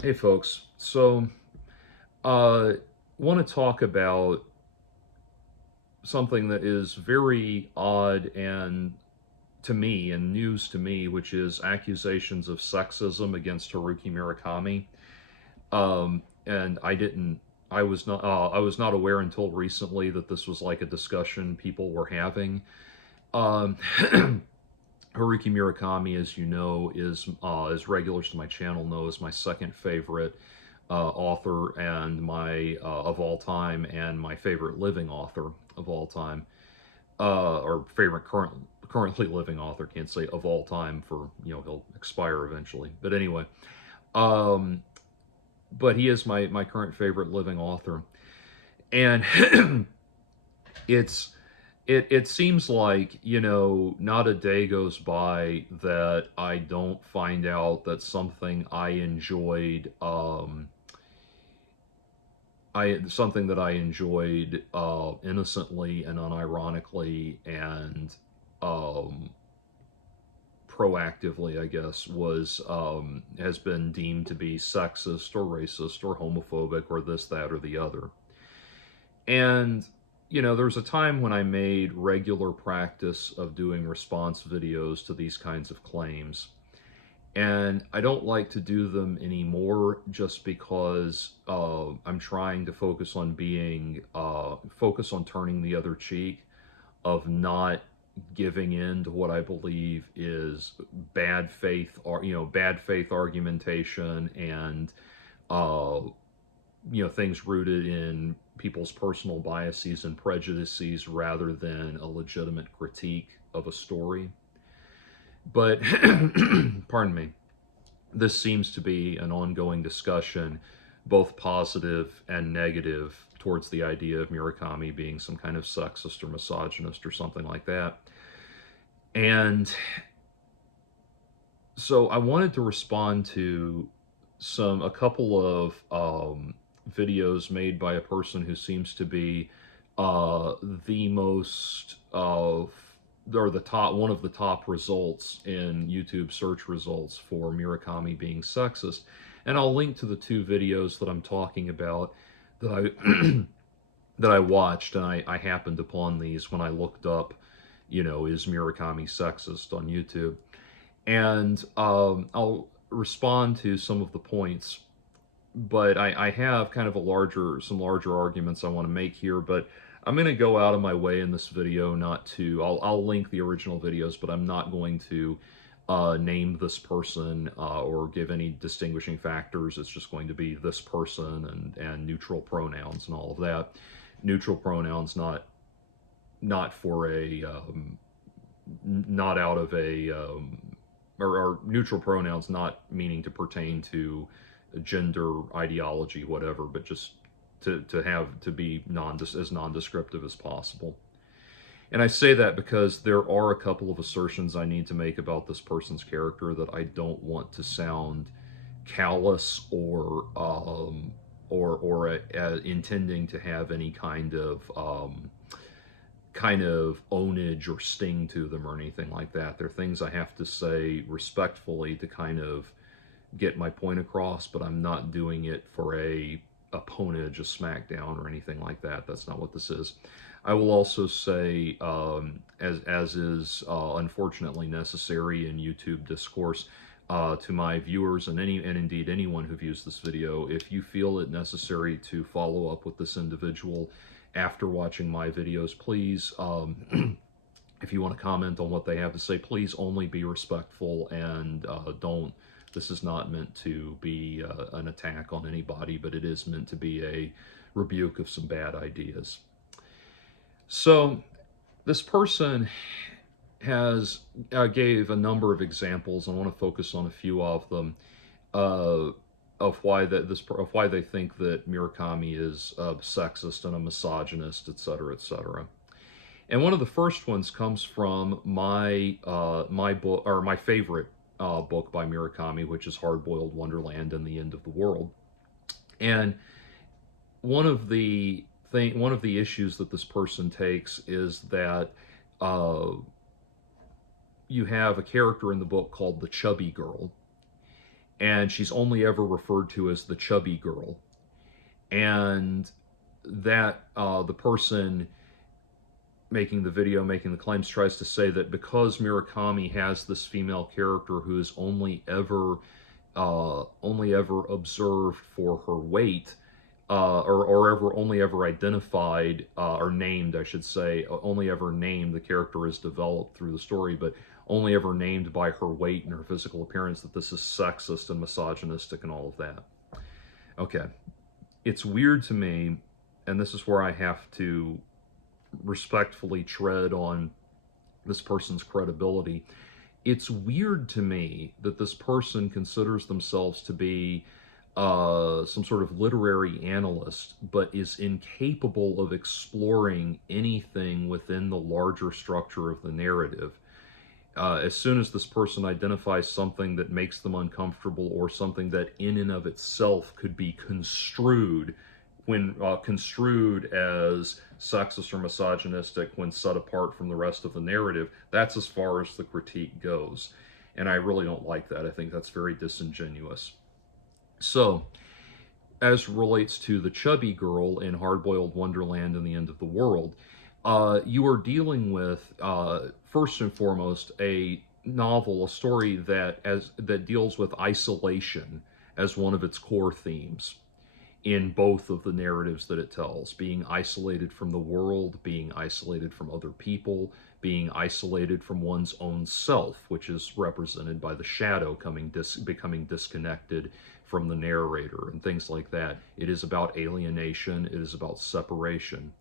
Hey folks, so uh want to talk about something that is very odd and to me and news to me, which is accusations of sexism against Haruki Murakami. And I was not aware until recently that this was like a discussion people were having. Um, Haruki Murakami, as you know, is as regulars to my channel know, is my second favorite author and my of all time, and my favorite living author of all time, or favorite currently living author. Can't say of all time for he'll expire eventually. But anyway, um, but he is my current favorite living author, and it's it seems like, not a day goes by that I don't find out that something I enjoyed, something that I enjoyed innocently and unironically and um, proactively, I guess, was has been deemed to be sexist or racist or homophobic or this, that, or the other. And, there's a time when I made regular practice of doing response videos to these kinds of claims. And I don't like to do them anymore just because I'm trying to focus on turning the other cheek, of not giving in to what I believe is bad faith argumentation and uh, things rooted in people's personal biases and prejudices rather than a legitimate critique of a story. But pardon me, this seems to be an ongoing discussion, both positive and negative, towards the idea of Murakami being some kind of sexist or misogynist or something like that. And so I wanted to respond to a couple of videos made by a person who seems to be the most or the top one of the top results in YouTube search results for Murakami being sexist. And I'll link to the two videos that I'm talking about that I that I watched, and I happened upon these when I looked up, is Murakami sexist on YouTube. And I'll respond to some of the points, but I have kind of some larger arguments I want to make here. But I'm going to go out of my way in this video not to. I'll link the original videos, but I'm not going to name this person or give any distinguishing factors. It's just going to be this person and neutral pronouns and all of that. Neutral pronouns, not for a not out of a or neutral pronouns, not meaning to pertain to gender, ideology, whatever, but just to be as non-descriptive as possible. And I say that because there are a couple of assertions I need to make about this person's character that I don't want to sound callous or intending to have any kind of ownage or sting to them or anything like that. They're things I have to say respectfully to kind of get my point across, but I'm not doing it for a ponage, a smackdown, or anything like that. That's not what this is. I will also say, as is unfortunately necessary in YouTube discourse, to my viewers and indeed anyone who views this video, if you feel it necessary to follow up with this individual after watching my videos, please, if you want to comment on what they have to say, please only be respectful and don't. This is not meant to be an attack on anybody, but it is meant to be a rebuke of some bad ideas. So, this person has gave a number of examples. I want to focus on a few of them uh, of why they think that Murakami is sexist and a misogynist, etc., etc. And one of the first ones comes from my book, or my favorite book by Murakami, which is Hard Boiled Wonderland and the End of the World. And one of the issues that this person takes is that you have a character in the book called the Chubby Girl, and she's only ever referred to as the chubby girl. And that the person making the video, making the claims, tries to say that because Murakami has this female character who is only ever observed for her weight, or ever only ever identified or named, I should say, only ever named, the character is developed through the story, but only ever named by her weight and her physical appearance, that this is sexist and misogynistic and all of that. Okay, it's weird to me, and this is where I have to respectfully tread on this person's credibility. It's weird to me that this person considers themselves to be some sort of literary analyst, but is incapable of exploring anything within the larger structure of the narrative. As soon as this person identifies something that makes them uncomfortable, or something that in and of itself could be construed construed as sexist or misogynistic when set apart from the rest of the narrative, that's as far as the critique goes. And I really don't like that. I think that's very disingenuous. So, as relates to the chubby girl in Hard-Boiled Wonderland and the End of the World, you are dealing with, first and foremost, a novel, a story that deals with isolation as one of its core themes in both of the narratives that it tells: being isolated from the world, being isolated from other people, being isolated from one's own self, which is represented by the shadow becoming disconnected from the narrator and things like that. It is about alienation, it is about separation.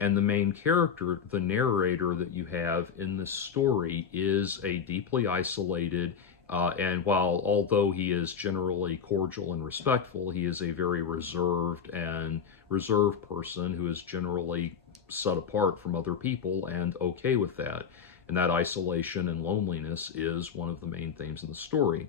And the main character, the narrator that you have in this story, is a deeply isolated, and although he is generally cordial and respectful, he is a very reserved person who is generally set apart from other people and okay with that. And that isolation and loneliness is one of the main themes in the story.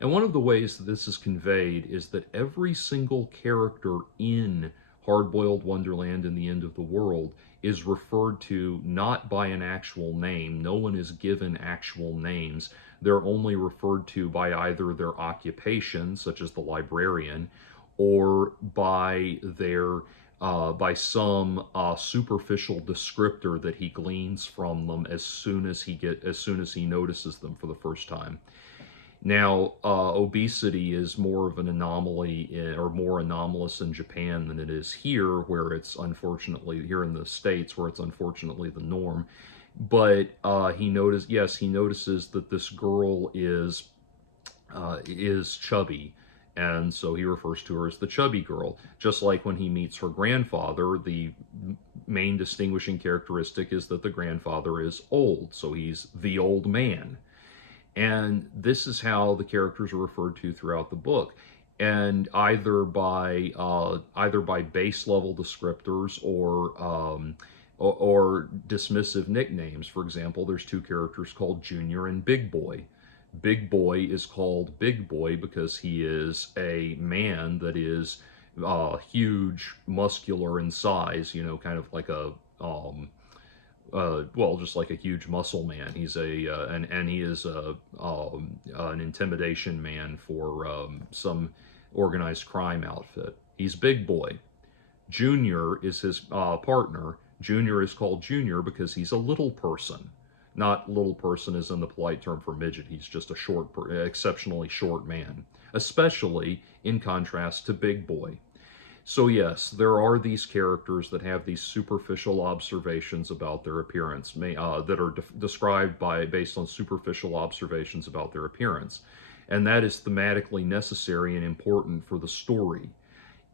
And one of the ways that this is conveyed is that every single character in Hard-Boiled Wonderland and the End of the World is referred to not by an actual name. No one is given actual names. They're only referred to by either their occupation, such as the librarian, or by some superficial descriptor that he gleans from them as soon as he notices them for the first time. Now, obesity is more of an anomaly, or more anomalous in Japan than it is here, where it's unfortunately, here in the States, where it's unfortunately the norm. But he notices that this girl is chubby, and so he refers to her as the chubby girl. Just like when he meets her grandfather, the main distinguishing characteristic is that the grandfather is old, so he's the old man. And this is how the characters are referred to throughout the book, and either by base level descriptors or dismissive nicknames. For example, there's two characters called Junior and Big Boy. Big Boy is called Big Boy because he is a man that is huge, muscular in size. Kind of like a just like a huge muscle man. He's and he is an intimidation man for some organized crime outfit. He's Big Boy. Junior is his partner. Junior is called Junior because he's a little person. Not little person as in the polite term for midget. He's just a exceptionally short man, especially in contrast to Big Boy. So yes, there are these characters that have these superficial observations about their appearance, that are described based on superficial observations about their appearance. And that is thematically necessary and important for the story.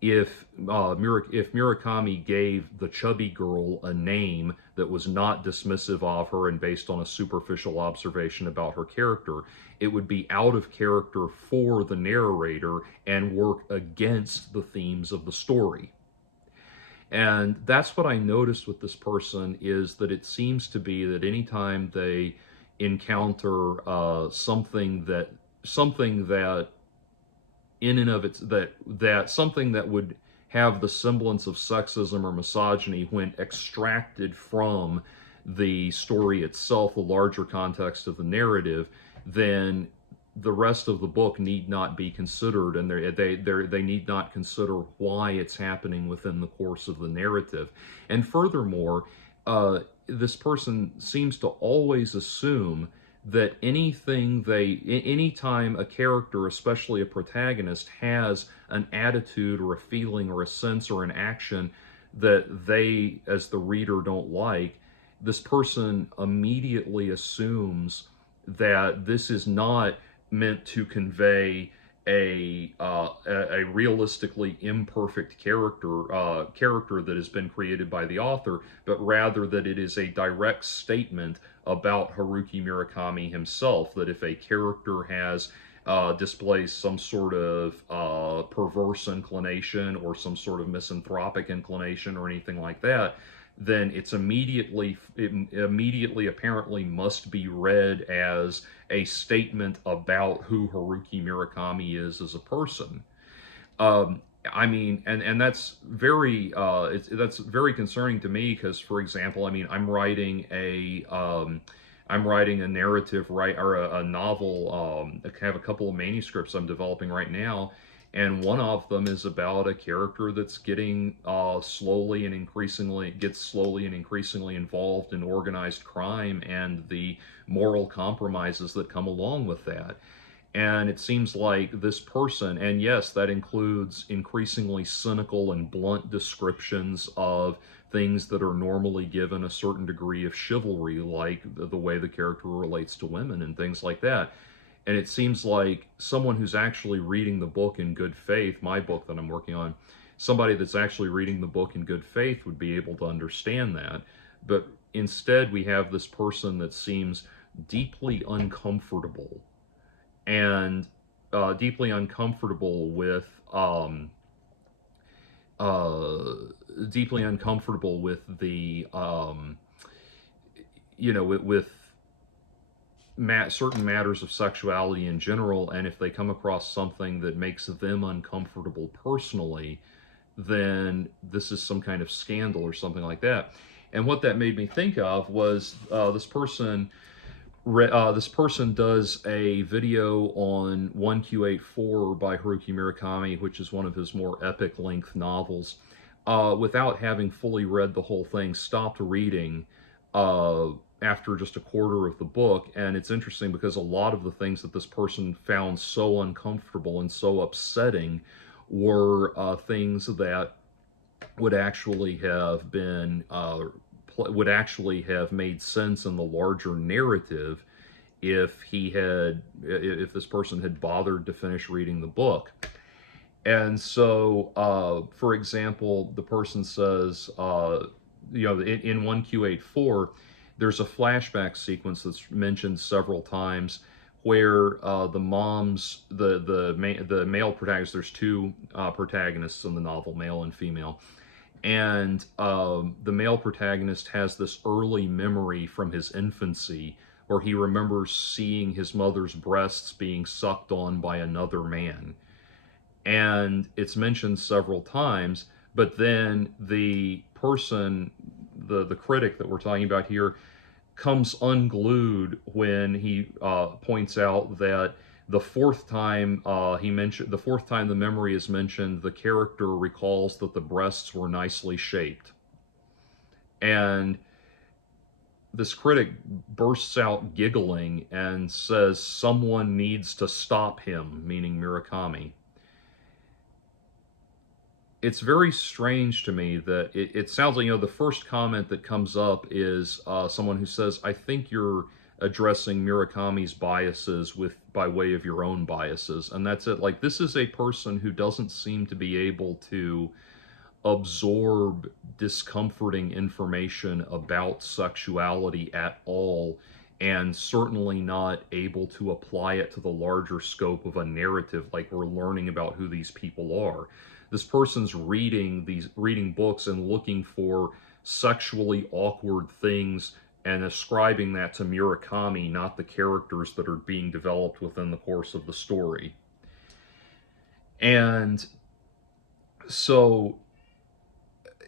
If Murakami gave the chubby girl a name that was not dismissive of her and based on a superficial observation about her character, it would be out of character for the narrator and work against the themes of the story. And that's what I noticed with this person, is that it seems to be that anytime they encounter something that in and of its that something that would have the semblance of sexism or misogyny, when extracted from the story itself, the larger context of the narrative, then the rest of the book need not be considered, and they need not consider why it's happening within the course of the narrative. And furthermore, this person seems to always assume that anytime a character, especially a protagonist, has an attitude or a feeling or a sense or an action that they, as the reader, don't like, this person immediately assumes that this is not meant to convey a realistically imperfect character that has been created by the author, but rather that it is a direct statement about Haruki Murakami himself. That if a character has displays some sort of perverse inclination or some sort of misanthropic inclination or anything like that, then it immediately apparently must be read as a statement about who Haruki Murakami is as a person. I mean, and that's very concerning to me because, for example, I mean, I'm writing a narrative, right, or a novel. I have a couple of manuscripts I'm developing right now, and one of them is about a character that's getting slowly and increasingly involved in organized crime and the moral compromises that come along with that. And it seems like this person, and yes, that includes increasingly cynical and blunt descriptions of things that are normally given a certain degree of chivalry, like the way the character relates to women and things like that. And it seems like someone who's actually reading the book in good faith, my book that I'm working on, somebody that's actually reading the book in good faith would be able to understand that. But instead, we have this person that seems deeply uncomfortable and deeply uncomfortable with uh, deeply uncomfortable with the with certain matters of sexuality in general, and if they come across something that makes them uncomfortable personally, then this is some kind of scandal or something like that. And what that made me think of was this person does a video on 1Q84 by Haruki Murakami, which is one of his more epic length novels, without having fully read the whole thing, stopped reading uh, after just a quarter of the book. And it's interesting because a lot of the things that this person found so uncomfortable and so upsetting were things that would actually have been would actually have made sense in the larger narrative if this person had bothered to finish reading the book. And so, for example, the person says, in 1Q84, there's a flashback sequence that's mentioned several times where the male protagonist, there's two protagonists in the novel, male and female, and the male protagonist has this early memory from his infancy where he remembers seeing his mother's breasts being sucked on by another man. And it's mentioned several times, but then the critic that we're talking about here, comes unglued when he points out that the fourth time the memory is mentioned, the character recalls that the breasts were nicely shaped. And this critic bursts out giggling and says someone needs to stop him, meaning Murakami. It's very strange to me that it sounds like, the first comment that comes up is someone who says, I think you're addressing Murakami's biases by way of your own biases. And that's it. Like, this is a person who doesn't seem to be able to absorb discomforting information about sexuality at all, and certainly not able to apply it to the larger scope of a narrative, like we're learning about who these people are. This person's reading books and looking for sexually awkward things and ascribing that to Murakami, not the characters that are being developed within the course of the story. And so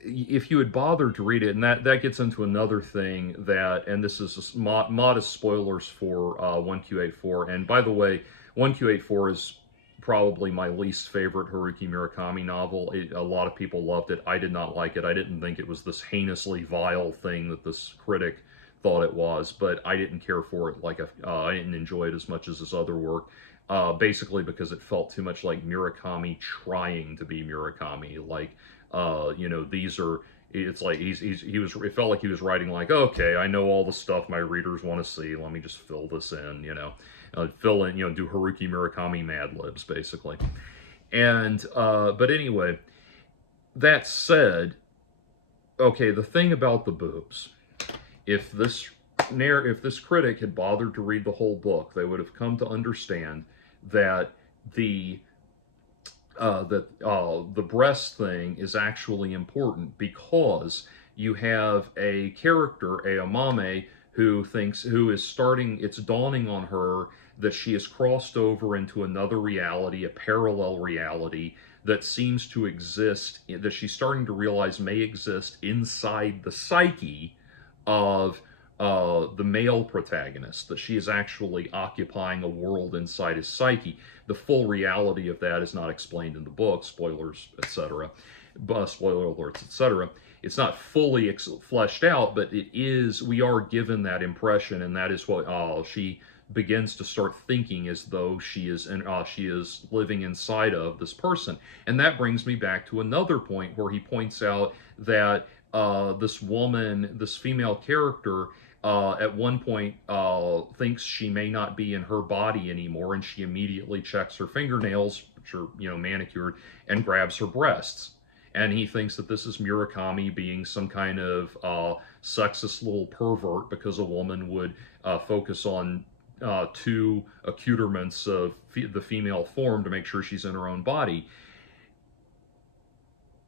if you had bothered to read it, and that gets into another thing and this is modest spoilers for 1Q84. And by the way, 1Q84 is probably my least favorite Haruki Murakami novel. A lot of people loved it. I did not like it. I didn't think it was this heinously vile thing that this critic thought it was, but I didn't care for it. I didn't enjoy it as much as his other work. Basically because it felt too much like Murakami trying to be Murakami. These are. It's like he was. It felt like he was writing like, okay, I know all the stuff my readers want to see. Let me just fill this in. Fill in. Do Haruki Murakami Mad Libs basically. And but anyway, that said, okay, the thing about the boobs, if this critic had bothered to read the whole book, they would have come to understand that the the breast thing is actually important because you have a character, a Amame, who is starting, it's dawning on her that she has crossed over into another reality, a parallel reality that seems to exist, that she's starting to realize may exist inside the psyche of the male protagonist, that she is actually occupying a world inside his psyche. The full reality of that is not explained in the book, spoilers, etc. Spoiler alerts, etc. It's not fully fleshed out, but it is. We are given that impression, and that is what she begins to start thinking as though she is living inside of this person. And that brings me back to another point where he points out that this woman, this female character, at one point thinks she may not be in her body anymore, and she immediately checks her fingernails, which are manicured, and grabs her breasts. And he thinks that this is Murakami being some kind of sexist little pervert because a woman would focus on two accoutrements of the female form to make sure she's in her own body.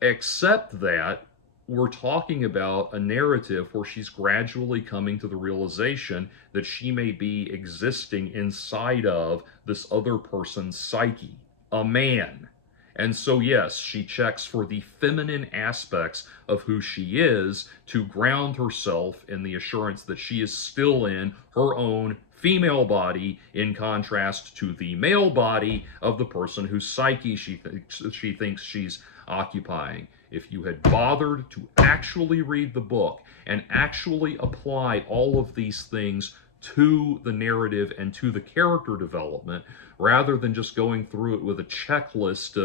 Except that we're talking about a narrative where she's gradually coming to the realization that she may be existing inside of this other person's psyche, a man. And so, yes, she checks for the feminine aspects of who she is to ground herself in the assurance that she is still in her own female body, in contrast to the male body of the person whose psyche she thinks she's occupying. If you had bothered to actually read the book and actually apply all of these things to the narrative and to the character development, rather than just going through it with a checklist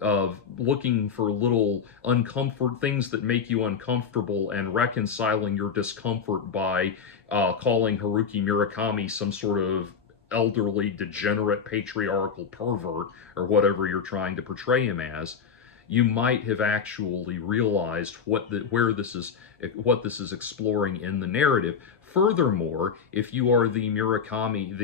of looking for little things that make you uncomfortable and reconciling your discomfort by calling Haruki Murakami some sort of elderly, degenerate, patriarchal pervert, or whatever you're trying to portray him as, you might have actually realized what this is exploring in the narrative. Furthermore, if you are the Murakami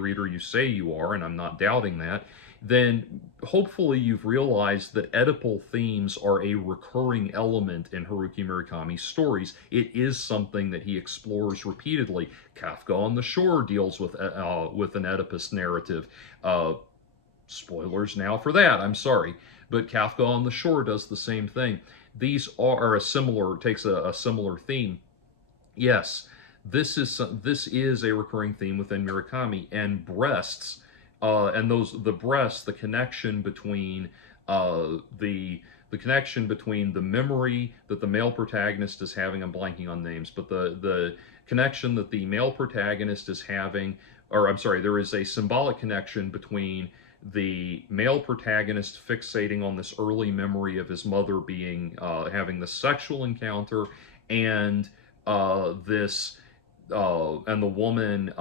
reader you say you are, and I'm not doubting that, then hopefully you've realized that Oedipal themes are a recurring element in Haruki Murakami's stories. It is something that he explores repeatedly. Kafka on the Shore deals with an Oedipus narrative. Spoilers now for that, I'm sorry. But Kafka on the Shore does the same thing. These are takes a similar theme. Yes, this is a recurring theme within Murakami, and breasts, the connection between the connection between the memory that the male protagonist is having. I'm blanking on names, but the connection that the male protagonist is having, or I'm sorry, there is a symbolic connection between the male protagonist fixating on this early memory of his mother being having the sexual encounter, and this woman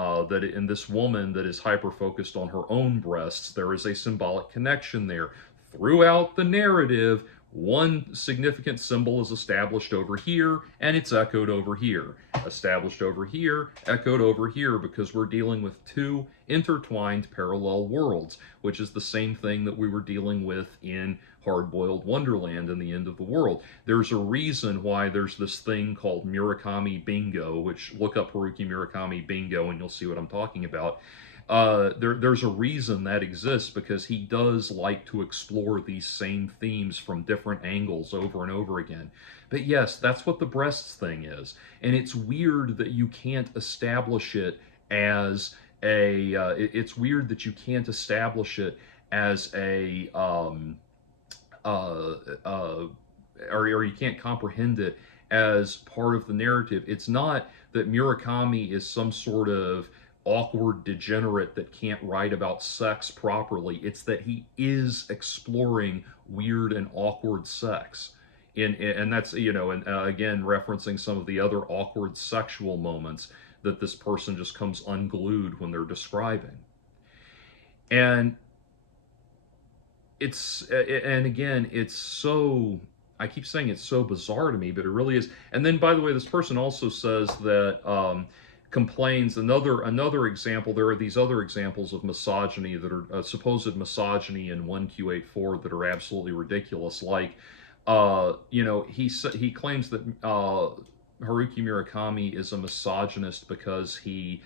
that is hyper focused on her own breasts. There is a symbolic connection there throughout the narrative. One significant symbol is established over here, and it's echoed over here. Established over here, echoed over here, because we're dealing with two intertwined parallel worlds, which is the same thing that we were dealing with in Hard-Boiled Wonderland and the End of the World. There's a reason why there's this thing called Murakami Bingo, which look up Haruki Murakami Bingo and you'll see what I'm talking about. There's a reason that exists, because he does like to explore these same themes from different angles over and over again. But yes, that's what the breasts thing is. And it's weird that you can't establish it as it's weird that you can't establish it as uh, uh, or you can't comprehend it as part of the narrative. It's not that Murakami is some sort of awkward degenerate that can't write about sex properly. It's that he is exploring weird and awkward sex. And that's, and again, referencing some of the other awkward sexual moments that this person just comes unglued when they're describing. And and again, it's so, I keep saying it's so bizarre to me, but it really is. And then, by the way, this person also says that, complains, another example. There are these other examples of misogyny that are supposed misogyny in 1Q84 that are absolutely ridiculous. Like, he claims that Haruki Murakami is a misogynist because he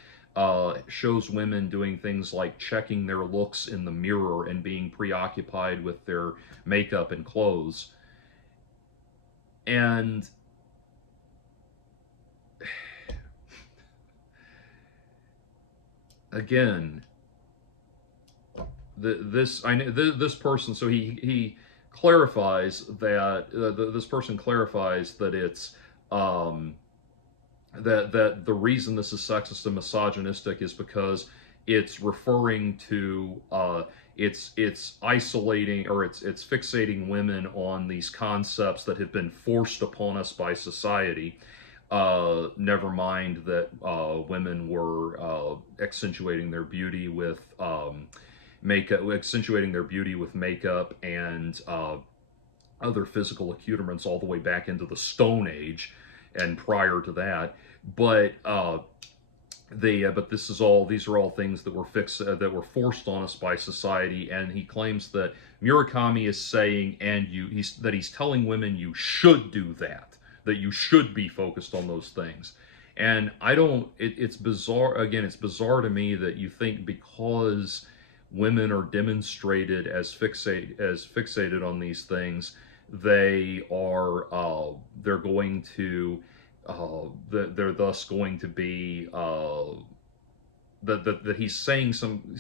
shows women doing things like checking their looks in the mirror and being preoccupied with their makeup and clothes. And again, this person, so he clarifies that this person clarifies that it's that the reason this is sexist and misogynistic is because it's referring to it's isolating, or it's fixating women on these concepts that have been forced upon us by society. Never mind that women were accentuating their beauty with makeup and other physical accoutrements all the way back into the Stone Age and prior to that. But these are all things that were forced on us by society. And he claims that Murakami is saying, that he's telling women you should do that you should be focused on those things. And I don't. It's bizarre. Again, it's bizarre to me that you think because women are demonstrated as fixated on these things, they're going to they're thus going to be that he's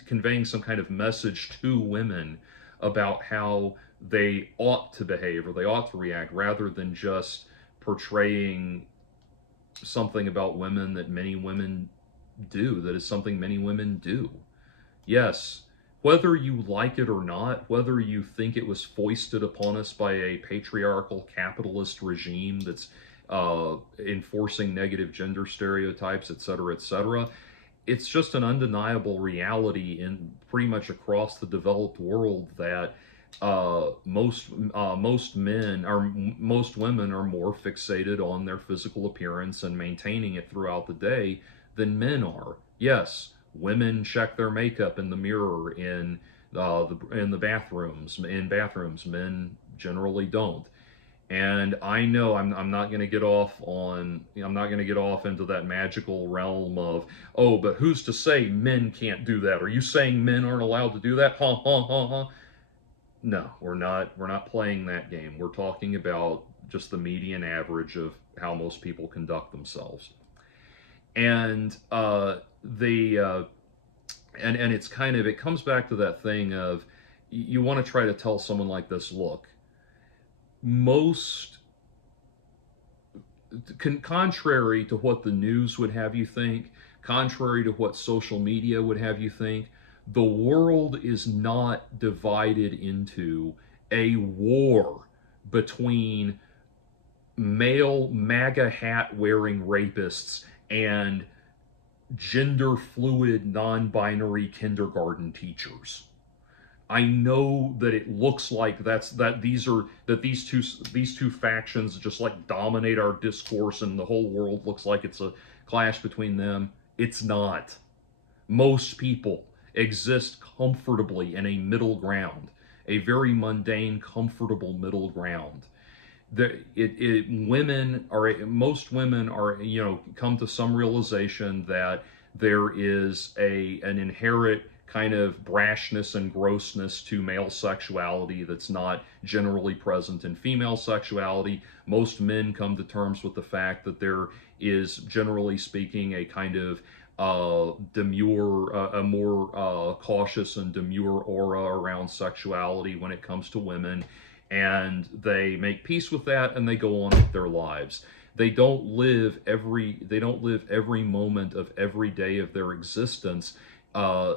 conveying some kind of message to women about how they ought to behave or they ought to react, rather than just portraying something about women that many women do, that is something many women do. Yes, whether you like it or not, whether you think it was foisted upon us by a patriarchal capitalist regime that's enforcing negative gender stereotypes, etc., it's just an undeniable reality in pretty much across the developed world that most women are more fixated on their physical appearance and maintaining it throughout the day than men are. Yes, women check their makeup in the mirror in the bathrooms. Men generally don't. And I know I'm not going to get off into that magical realm of, oh, but who's to say men can't do that? Are you saying men aren't allowed to do that? Ha ha ha ha. No, we're not. We're not playing that game. We're talking about just the median average of how most people conduct themselves. And it's kind of, it comes back to that thing of, you want to try to tell someone like this, look, contrary to what the news would have you think, contrary to what social media would have you think, the world is not divided into a war between male MAGA hat wearing rapists and gender fluid non-binary kindergarten teachers. I know that it looks like these two factions just like dominate our discourse and the whole world looks like it's a clash between them. It's not. Most people exist comfortably in a middle ground, a very mundane, comfortable middle ground. Most women are, come to some realization that there is an inherent kind of brashness and grossness to male sexuality that's not generally present in female sexuality. Most men come to terms with the fact that there is, generally speaking, a kind of demure, a more cautious and demure aura around sexuality when it comes to women, and they make peace with that and they go on with their lives. They don't live every moment of every day of their existence uh,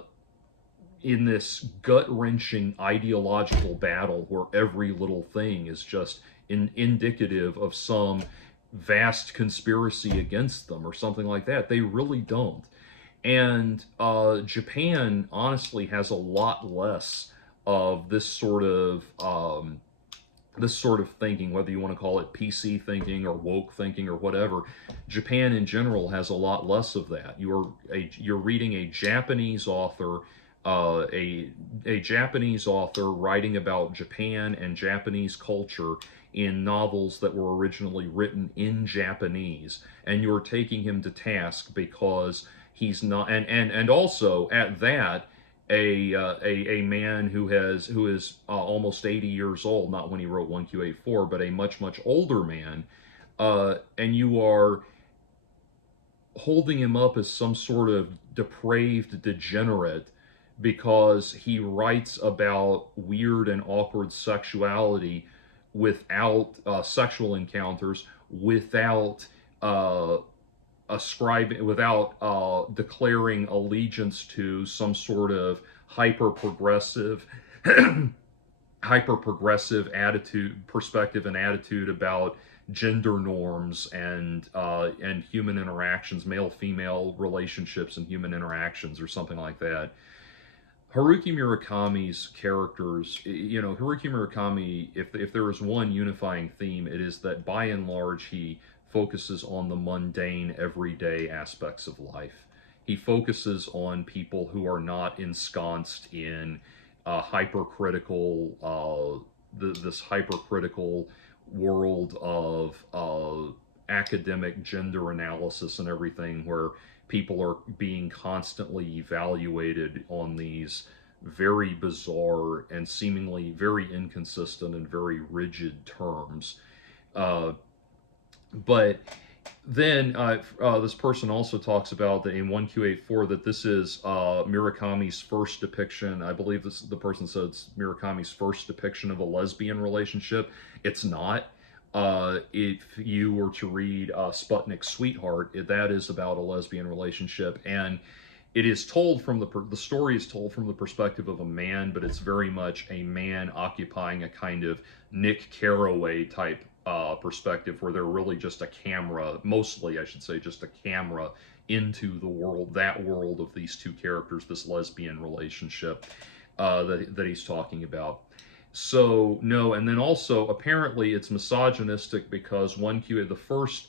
in this gut wrenching ideological battle where every little thing is just indicative of some vast conspiracy against them or something like that. They really don't. And Japan honestly has a lot less of this sort of thinking, whether you want to call it PC thinking or woke thinking or whatever. Japan in general has a lot less of that. You're reading a Japanese author, a Japanese author writing about Japan and Japanese culture in novels that were originally written in Japanese, and you're taking him to task because he's not, and also at that, a man who is almost 80 years old, not when he wrote 1Q84, but a much older man, and you are holding him up as some sort of depraved degenerate because he writes about weird and awkward sexuality without sexual encounters, without uh, without declaring allegiance to some sort of hyper progressive hyper progressive attitude, perspective, and attitude about gender norms and human interactions, male female relationships and human interactions, or something like that. Haruki Murakami's characters, Haruki Murakami, if there is one unifying theme, it is that by and large he focuses on the mundane, everyday aspects of life. He focuses on people who are not ensconced in hypercritical, this hypercritical world of academic gender analysis and everything, where people are being constantly evaluated on these very bizarre and seemingly very inconsistent and very rigid terms. Uh, but then this person also talks about that in 1Q84 that this is Murakami's first depiction. I believe the person said it's Murakami's first depiction of a lesbian relationship. It's not. If you were to read Sputnik Sweetheart, that is about a lesbian relationship, and it is told from the story is told from the perspective of a man, but it's very much a man occupying a kind of Nick Carraway type perspective, where they're really just a camera, mostly I should say, just a camera into the world of these two characters, this lesbian relationship that he's talking about. So no, and then also apparently it's misogynistic because the first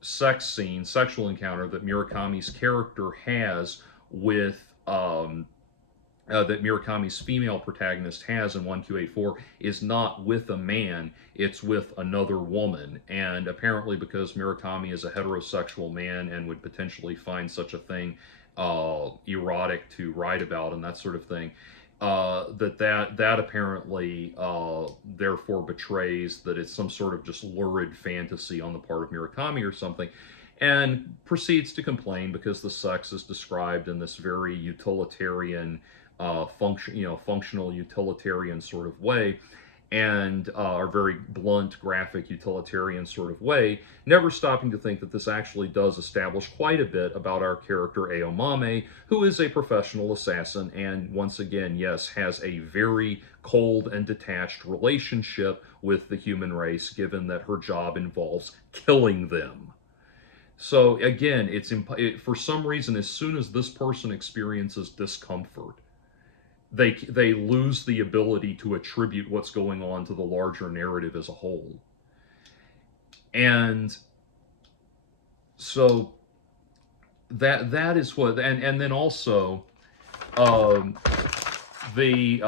sexual encounter that Murakami's character has with that Murakami's female protagonist has in 1Q84 is not with a man, it's with another woman. And apparently, because Murakami is a heterosexual man and would potentially find such a thing erotic to write about and that sort of thing, that apparently therefore betrays that it's some sort of just lurid fantasy on the part of Murakami or something, and proceeds to complain because the sex is described in this very utilitarian, functional utilitarian sort of way, and a very blunt, graphic, utilitarian sort of way, never stopping to think that this actually does establish quite a bit about our character Aomame, who is a professional assassin, and once again, yes, has a very cold and detached relationship with the human race, given that her job involves killing them. So again, for some reason, as soon as this person experiences discomfort, they lose the ability to attribute what's going on to the larger narrative as a whole. And so that is what, and then also um, the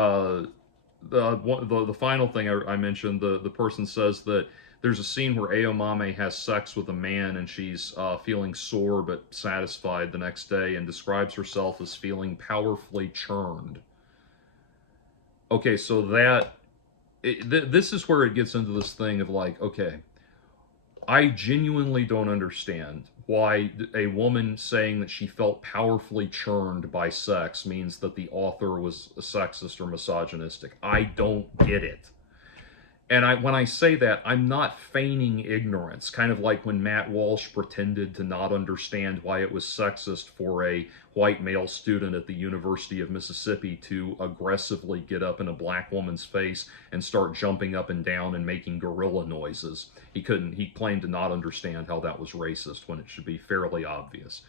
final thing I mentioned, the person says that there's a scene where Aomame has sex with a man and she's feeling sore but satisfied the next day, and describes herself as feeling powerfully churned. Okay, so this is where it gets into this thing of like, okay, I genuinely don't understand why a woman saying that she felt powerfully churned by sex means that the author was a sexist or misogynistic. I don't get it. And when I say that, I'm not feigning ignorance, kind of like when Matt Walsh pretended to not understand why it was sexist for a white male student at the University of Mississippi to aggressively get up in a black woman's face and start jumping up and down and making gorilla noises. He claimed to not understand how that was racist when it should be fairly obvious.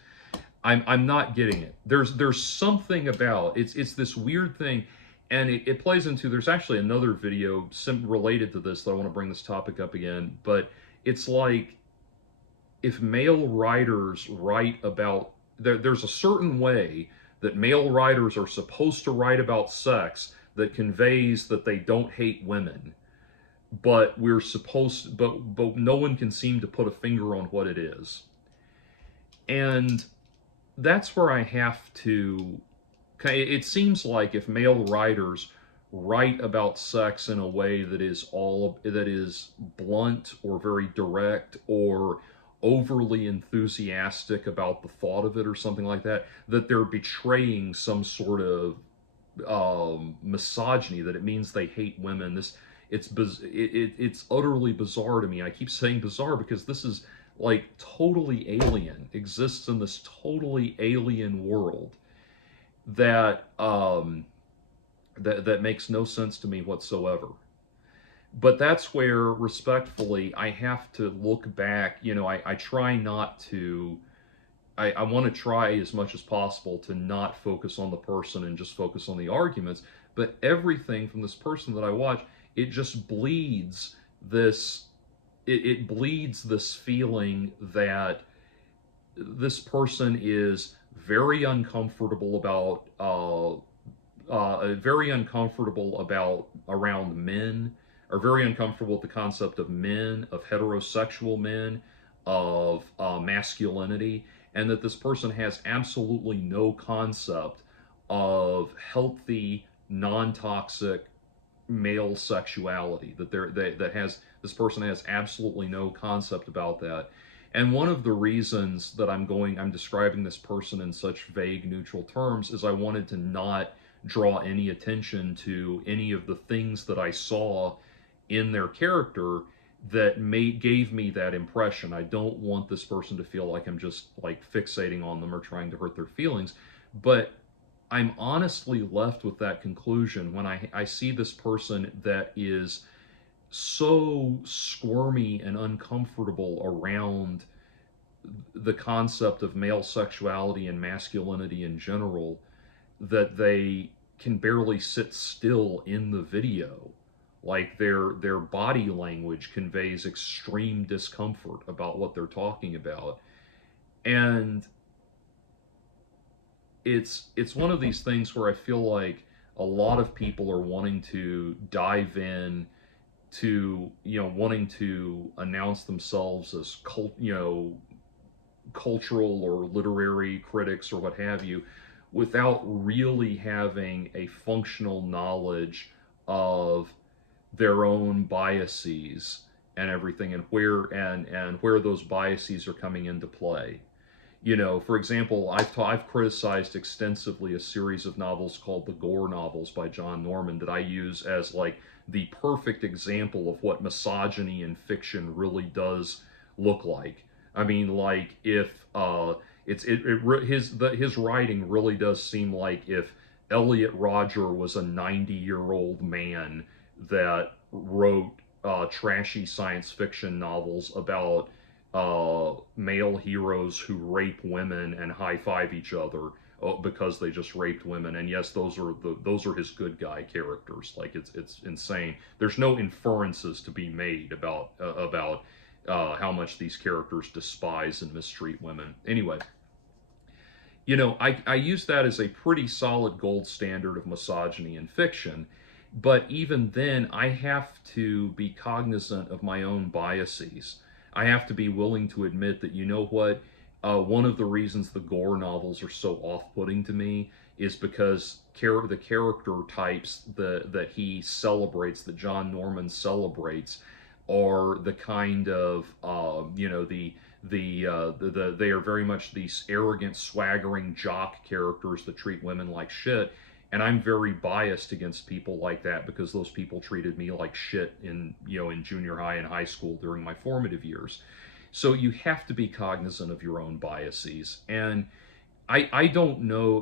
I'm not getting it. There's something about it's this weird thing, and it plays into. There's actually another video related to this that I want to bring this topic up again, but it's like if male writers write about there's a certain way that male writers are supposed to write about sex that conveys that they don't hate women, but but no one can seem to put a finger on what it is. And that's where I have to. It seems like if male writers write about sex in a way that is blunt or very direct or overly enthusiastic about the thought of it or something like that, that they're betraying some sort of misogyny. That it means they hate women. It's utterly bizarre to me. I keep saying bizarre because this is like totally alien, exists in this totally alien world that that makes no sense to me whatsoever. But that's where, respectfully, I have to look back. I try not to. I want to try as much as possible to not focus on the person and just focus on the arguments. But everything from this person that I watch, it just bleeds this. It bleeds this feeling that this person is very uncomfortable about around men, or very uncomfortable with the concept of men, of heterosexual men, of masculinity, and that this person has absolutely no concept of healthy, non-toxic male sexuality. This person has absolutely no concept about that. And one of the reasons that I'm describing this person in such vague, neutral terms is I wanted to not draw any attention to any of the things that I saw in their character that gave me that impression. I don't want this person to feel like I'm just like fixating on them or trying to hurt their feelings, but I'm honestly left with that conclusion when I see this person that is so squirmy and uncomfortable around the concept of male sexuality and masculinity in general that they can barely sit still in the video. Like their body language conveys extreme discomfort about what they're talking about. And it's one of these things where I feel like a lot of people are wanting to dive in to, wanting to announce themselves as cultural or literary critics or what have you, without really having a functional knowledge of their own biases and everything, and where those biases are coming into play. For example, I've criticized extensively a series of novels called the Gore novels by John Norman that I use as like the perfect example of what misogyny in fiction really does look like. I mean, like if his writing really does seem like if Elliot Rodger was a 90-year-old man that wrote trashy science fiction novels about male heroes who rape women and high five each other because they just raped women. And yes, those are his good guy characters. Like it's insane. There's no inferences to be made about how much these characters despise and mistreat women. Anyway, I use that as a pretty solid gold standard of misogyny in fiction. But even then, I have to be cognizant of my own biases. I have to be willing to admit that, what, one of the reasons the Gore novels are so off-putting to me is because the character types that he celebrates, that John Norman celebrates, are the kind of, They are very much these arrogant, swaggering jock characters that treat women like shit. And I'm very biased against people like that because those people treated me like shit in junior high and high school during my formative years. So you have to be cognizant of your own biases. And I don't know,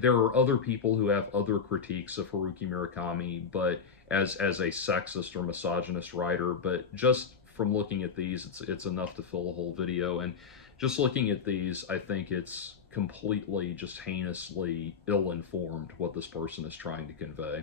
there are other people who have other critiques of Haruki Murakami, but as a sexist or misogynist writer, but just from looking at these, it's enough to fill a whole video. And just looking at these, I think it's completely just heinously ill-informed what this person is trying to convey.